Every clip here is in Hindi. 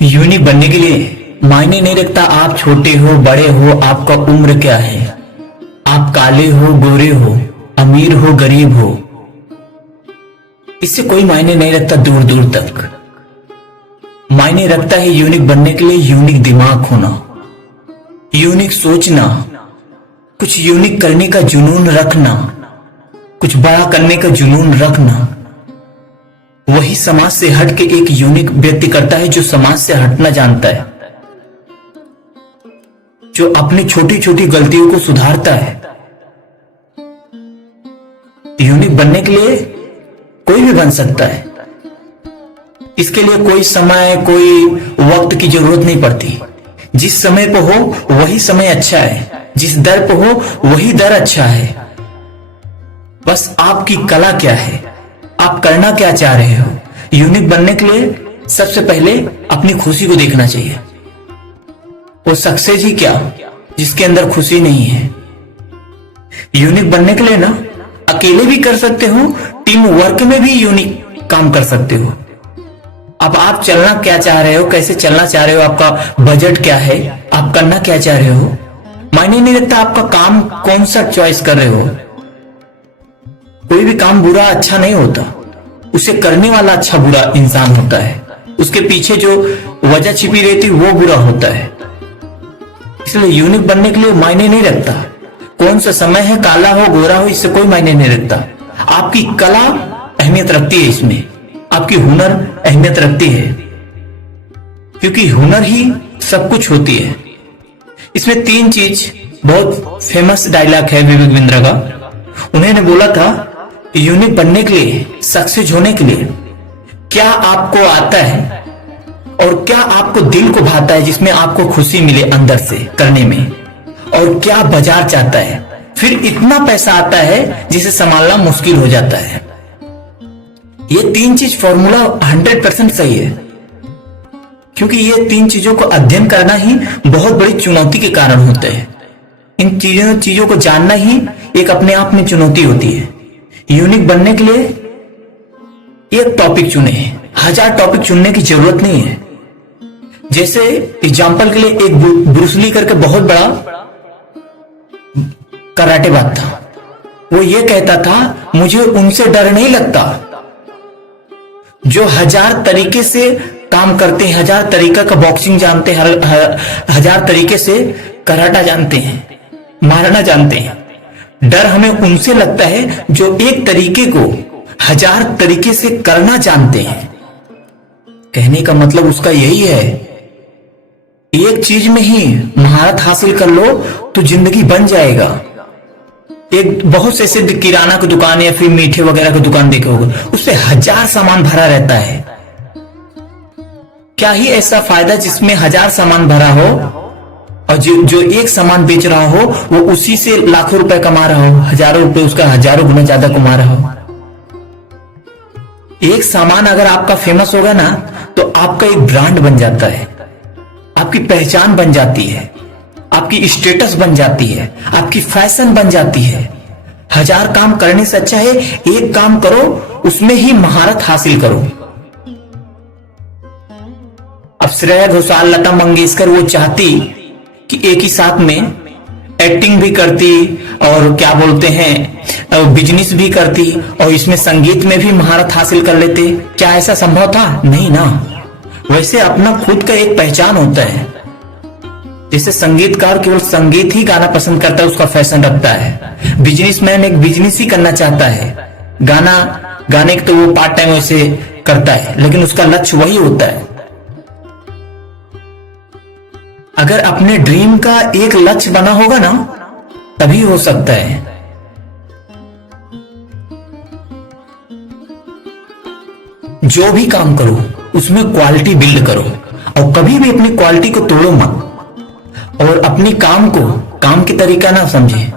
यूनिक बनने के लिए मायने नहीं रखता आप छोटे हो बड़े हो, आपका उम्र क्या है, आप काले हो गोरे हो, अमीर हो गरीब हो, इससे कोई मायने नहीं रखता दूर दूर तक। मायने रखता है यूनिक बनने के लिए यूनिक दिमाग होना, यूनिक सोचना, कुछ यूनिक करने का जुनून रखना, कुछ बड़ा करने का जुनून रखना। वही समाज से हट के एक यूनिक व्यक्ति करता है जो समाज से हटना जानता है, जो अपनी छोटी छोटी गलतियों को सुधारता है। यूनिक बनने के लिए कोई भी बन सकता है, इसके लिए कोई समय कोई वक्त की जरूरत नहीं पड़ती। जिस समय पे हो वही समय अच्छा है, जिस दर पे हो वही दर अच्छा है। बस आपकी कला क्या है, आप करना क्या चाह रहे हो। यूनिक बनने के लिए सबसे पहले अपनी खुशी को देखना चाहिए। वो सक्सेस ही क्या जिसके अंदर खुशी नहीं है। यूनिक बनने के लिए ना अकेले भी कर सकते हो, टीम वर्क में भी यूनिक काम कर सकते हो। अब आप चलना क्या चाह रहे हो, कैसे चलना चाह रहे हो, आपका बजट क्या है, आप करना क्या चाह रहे हो, मायने नहीं रखता आपका काम कौन सा चॉइस कर रहे हो। कोई भी काम बुरा अच्छा नहीं होता, उसे करने वाला अच्छा बुरा इंसान होता है, उसके पीछे जो वजह छिपी रहती वो बुरा होता है। इसलिए यूनिक बनने के लिए मायने नहीं रखता कौन सा समय है, काला हो गोरा हो, इससे कोई मायने नहीं रखता। आपकी कला अहमियत रखती है, इसमें आपकी हुनर अहमियत रखती है, क्योंकि हुनर ही सब कुछ होती है। इसमें तीन चीज, बहुत फेमस डायलॉग है विवेक बिंद्रा का। उन्होंने बोला था यूनिक बनने के लिए, सक्सेस होने के लिए क्या आपको आता है और क्या आपको दिल को भाता है, जिसमें आपको खुशी मिले अंदर से करने में, और क्या बाजार चाहता है, फिर इतना पैसा आता है जिसे संभालना मुश्किल हो जाता है। ये तीन चीज फॉर्मूला 100% सही है, क्योंकि ये तीन चीजों को अध्ययन करना ही बहुत बड़ी चुनौती के कारण होते हैं। इन चीजों को जानना ही एक अपने आप में चुनौती होती है। यूनिक बनने के लिए एक टॉपिक चुने, 1000 टॉपिक चुनने की जरूरत नहीं है। जैसे एग्जाम्पल के लिए एक ब्रूस ली करके बहुत बड़ा कराटेबाज था, वो ये कहता था मुझे उनसे डर नहीं लगता जो 1000 तरीके से काम करते हैं, 1000 तरीका का बॉक्सिंग जानते हैं, 1000 तरीके से कराटा जानते हैं, मारना जानते हैं। डर हमें उनसे लगता है जो एक तरीके को 1000 तरीके से करना जानते हैं। कहने का मतलब उसका यही है, एक चीज में ही महारत हासिल कर लो तो जिंदगी बन जाएगा। एक बहुत से ऐसे किराना की दुकान या फिर मीठे वगैरह की दुकान देखे होगे, उसपे 1000 सामान भरा रहता है। क्या ही ऐसा फायदा जिसमें 1000 सामान भरा हो और जो एक सामान बेच रहा हो वो उसी से लाखों रुपए कमा रहा हो, हजारों रुपए उसका हजारों गुना ज्यादा कमा रहा हो। एक सामान अगर आपका फेमस होगा ना तो आपका एक ब्रांड बन जाता है, आपकी पहचान बन जाती है, आपकी स्टेटस बन जाती है, आपकी फैशन बन जाती है। 1000 काम करने से अच्छा है एक काम करो, उसमें ही महारत हासिल करो। अब श्रेया घोषाल, लता मंगेशकर वो चाहती कि एक ही साथ में एक्टिंग भी करती और क्या बोलते हैं बिजनेस भी करती और इसमें संगीत में भी महारत हासिल कर लेते। क्या ऐसा संभव था? नहीं ना। वैसे अपना खुद का एक पहचान होता है। जैसे संगीतकार केवल संगीत ही गाना पसंद करता है, उसका फैशन रखता है। बिजनेसमैन एक बिजनेस ही करना चाहता है, गाना गाने तो वो पार्ट टाइम वैसे करता है, लेकिन उसका लक्ष्य वही होता है। अगर अपने ड्रीम का एक लक्ष्य बना होगा ना तभी हो सकता है। जो भी काम करो उसमें क्वालिटी बिल्ड करो और कभी भी अपनी क्वालिटी को तोड़ो मत। और अपनी काम को काम की तरीका ना समझे,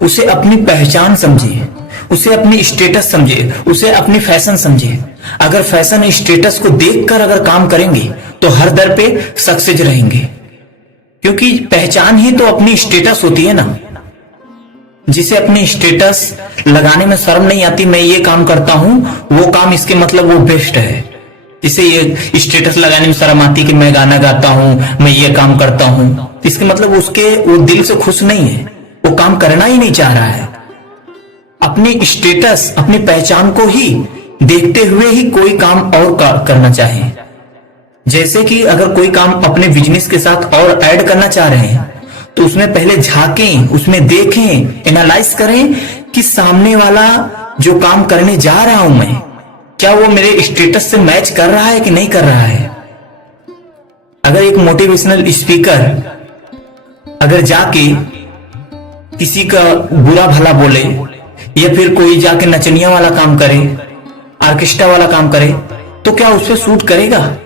उसे अपनी पहचान समझिए, उसे अपनी स्टेटस समझिए, उसे अपनी फैशन समझिए। अगर फैशन स्टेटस को देखकर अगर काम करेंगे तो हर दर पे सक्सेस रहेंगे, क्योंकि पहचान ही तो अपनी स्टेटस होती है ना। जिसे अपनी स्टेटस लगाने में शर्म नहीं आती, मैं ये काम करता हूं वो काम इसके मतलब वो बेस्ट है, जिसे ये स्टेटस लगाने में शर्म आती कि मैं गाना गाता हूं, मैं ये काम करता हूं, इसके मतलब उसके वो दिल से खुश नहीं है, वो काम करना ही नहीं चाह रहा है। अपनी स्टेटस, अपनी पहचान को ही देखते हुए ही कोई काम और करना चाहे। जैसे कि अगर कोई काम अपने बिजनेस के साथ और ऐड करना चाह रहे हैं तो उसमें पहले झांकें, उसमें देखें, एनालाइज करें कि सामने वाला जो काम करने जा रहा हूं मैं, क्या वो मेरे स्टेटस से मैच कर रहा है कि नहीं कर रहा है। अगर एक मोटिवेशनल स्पीकर अगर जाके किसी का बुरा भला बोले या फिर कोई जाके नचनिया वाला काम करे, ऑर्केस्ट्रा वाला काम करे, तो क्या उस पर सूट करेगा?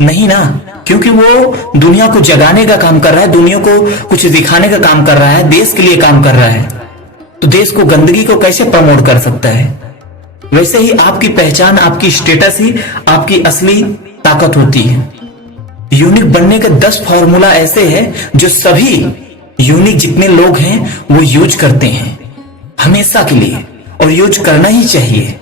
नहीं ना, क्योंकि वो दुनिया को जगाने का काम कर रहा है, दुनिया को कुछ दिखाने का काम कर रहा है, देश के लिए काम कर रहा है। तो देश को गंदगी को कैसे प्रमोट कर सकता है? वैसे ही आपकी पहचान, आपकी स्टेटस ही आपकी असली ताकत होती है। यूनिक बनने के 10 फॉर्मूला ऐसे हैं जो सभी यूनिक जितने लोग हैं वो यूज करते हैं हमेशा के लिए, और यूज करना ही चाहिए।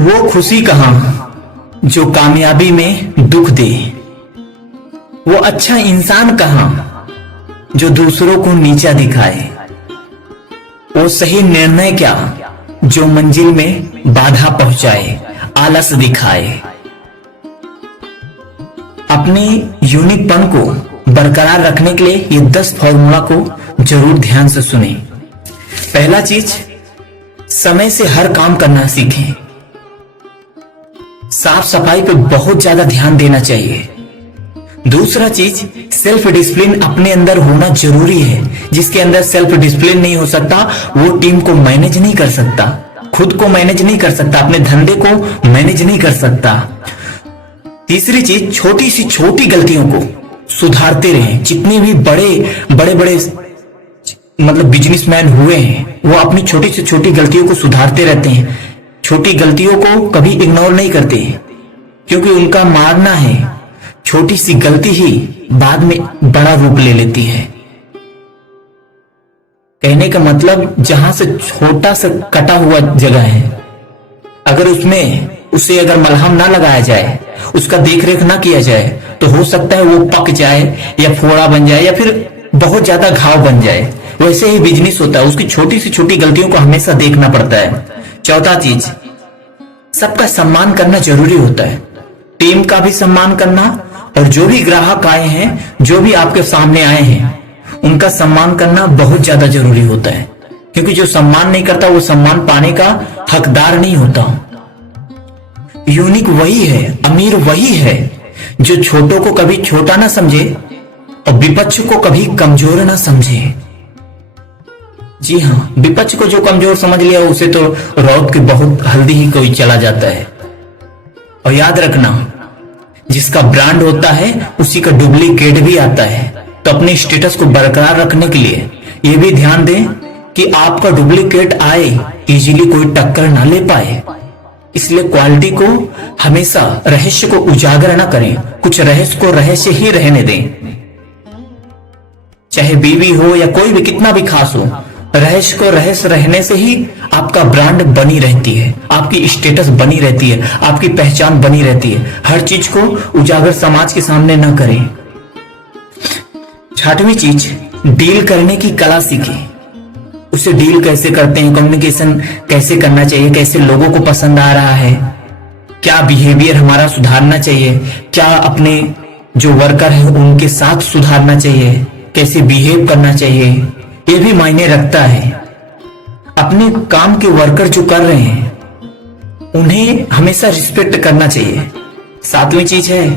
वो खुशी कहां जो कामयाबी में दुख दे, वो अच्छा इंसान कहां जो दूसरों को नीचा दिखाए, वो सही निर्णय क्या जो मंजिल में बाधा पहुंचाए, आलस दिखाए। अपनी यूनिकपन को बरकरार रखने के लिए ये 10 फॉर्मूला को जरूर ध्यान से सुने। पहला चीज, समय से हर काम करना सीखें। साफ सफाई पे बहुत ज्यादा ध्यान देना चाहिए। दूसरा चीज, सेल्फ डिसिप्लिन अपने अंदर होना जरूरी है। जिसके अंदर सेल्फ डिसिप्लिन नहीं हो सकता वो टीम को मैनेज नहीं कर सकता, खुद को मैनेज नहीं कर सकता, अपने धंधे को मैनेज नहीं कर सकता। तीसरी चीज, छोटी सी छोटी गलतियों को सुधारते रहें। जितने भी बड़े मतलब बिजनेसमैन हुए हैं वो अपनी छोटी से छोटी गलतियों को सुधारते रहते हैं, छोटी गलतियों को कभी इग्नोर नहीं करते, क्योंकि उनका मानना है छोटी सी गलती ही बाद में बड़ा रूप ले लेती है। कहने का मतलब, जहां से छोटा सा कटा हुआ जगह है, अगर उसे अगर मलहम ना लगाया जाए, उसका देखरेख ना किया जाए, तो हो सकता है वो पक जाए या फोड़ा बन जाए या फिर बहुत ज्यादा घाव बन जाए। वैसे ही बिजनेस होता है, उसकी छोटी सी छोटी गलतियों को हमेशा देखना पड़ता है। चौथा चीज, सबका सम्मान करना जरूरी होता है। टीम का भी सम्मान करना, और जो भी ग्राहक आए हैं, जो भी आपके सामने आए हैं, उनका सम्मान करना बहुत ज्यादा जरूरी होता है। क्योंकि जो सम्मान नहीं करता वो सम्मान पाने का हकदार नहीं होता। यूनिक वही है, अमीर वही है जो छोटों को कभी छोटा ना समझे और विपक्ष को कभी कमजोर ना समझे। जी हाँ, विपक्ष को जो कमजोर समझ लिया उसे तो रौद की बहुत हल्दी ही कोई चला जाता है। और याद रखना, जिसका ब्रांड होता है उसी का डुप्लीकेट भी आता है। तो अपने स्टेटस को बरकरार रखने के लिए यह भी ध्यान दें कि आपका डुप्लीकेट आए, इजीली कोई टक्कर ना ले पाए। इसलिए क्वालिटी को हमेशा, रहस्य को उजागर ना करें, कुछ रहस्य को रहस्य ही रहने दें। चाहे बीवी हो या कोई भी कितना भी खास हो, रहस्य को रहस्य रहने से ही आपका ब्रांड बनी रहती है, आपकी स्टेटस बनी रहती है, आपकी पहचान बनी रहती है। हर चीज को उजागर समाज के सामने ना करें। छठवीं चीज, डील करने की कला सीखें। उसे डील कैसे करते हैं, कम्युनिकेशन कैसे करना चाहिए, कैसे लोगों को पसंद आ रहा है, क्या बिहेवियर हमारा सुधारना चाहिए, क्या अपने जो वर्कर है उनके साथ सुधारना चाहिए, कैसे बिहेव करना चाहिए, ये भी मायने रखता है। अपने काम के वर्कर जो कर रहे हैं उन्हें हमेशा रिस्पेक्ट करना चाहिए। सातवीं चीज है,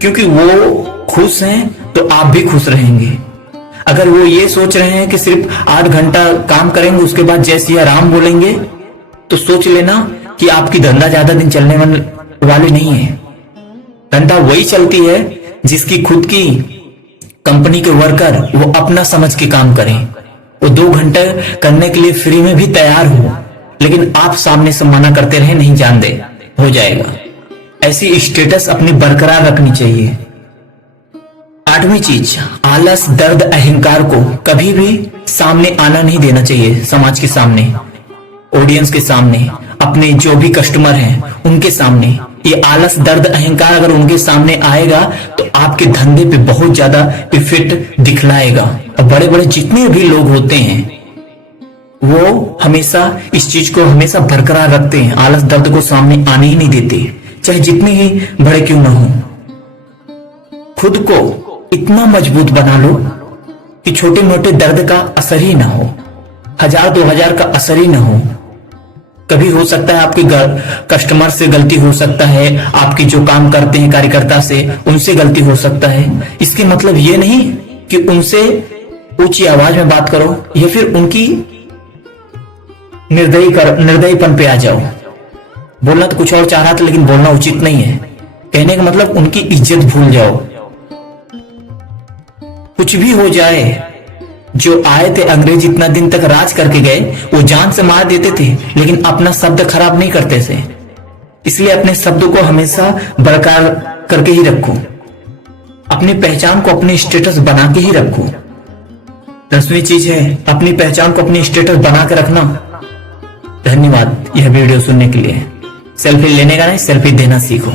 क्योंकि वो खुश हैं तो आप भी खुश रहेंगे। अगर वो ये सोच रहे हैं कि सिर्फ 8 घंटा काम करेंगे उसके बाद जय सिया राम बोलेंगे, तो सोच लेना कि आपकी धंधा ज्यादा दिन चलने वाली नहीं है। धंधा वही चलती है जिसकी खुद की कंपनी के वर्कर वो अपना समझ के काम करें, वो 2 घंटे करने के लिए फ्री में भी तैयार हो, लेकिन आप सामने से मना करते रहे, नहीं जान दे, हो जाएगा। ऐसी स्टेटस अपनी बरकरार रखनी चाहिए। 8वीं चीज, आलस, दर्द, अहंकार को कभी भी सामने आना नहीं देना चाहिए समाज के सामने। ऑडियंस के सामने, अपने जो भी कस्टमर हैं उनके सामने, ये आलस, दर्द, अहंकार अगर उनके सामने आएगा तो आपके धंधे पे बहुत ज्यादा इफेक्ट दिखलाएगा। और बड़े बड़े जितने भी लोग होते हैं वो हमेशा इस चीज को हमेशा बरकरार रखते हैं, आलस दर्द को सामने आने ही नहीं देते, चाहे जितने ही बड़े क्यों ना हो। खुद को इतना मजबूत बना लो कि छोटे मोटे दर्द का असर ही ना हो, 1000-2000 का असर ही ना हो। कभी हो सकता है आपके कस्टमर से गलती हो सकता है, आपके जो काम करते हैं कार्यकर्ता से उनसे गलती हो सकता है। इसके मतलब ये नहीं कि उनसे ऊंची आवाज में बात करो या फिर उनकी निर्दयीपन पे आ जाओ। बोलना तो कुछ और चाह रहा था लेकिन बोलना उचित नहीं है। कहने का मतलब उनकी इज्जत भूल जाओ। कुछ भी हो जाए, जो आए थे अंग्रेज इतना दिन तक राज करके गए, वो जान से मार देते थे लेकिन अपना शब्द खराब नहीं करते थे। इसलिए अपने शब्दों को हमेशा बरकरार करके ही रखो, अपनी पहचान को अपनी स्टेटस बना के ही रखो। 10वीं चीज है अपनी पहचान को अपनी स्टेटस बना के रखना। धन्यवाद यह वीडियो सुनने के लिए। सेल्फी लेने का नहीं, सेल्फी देना सीखो।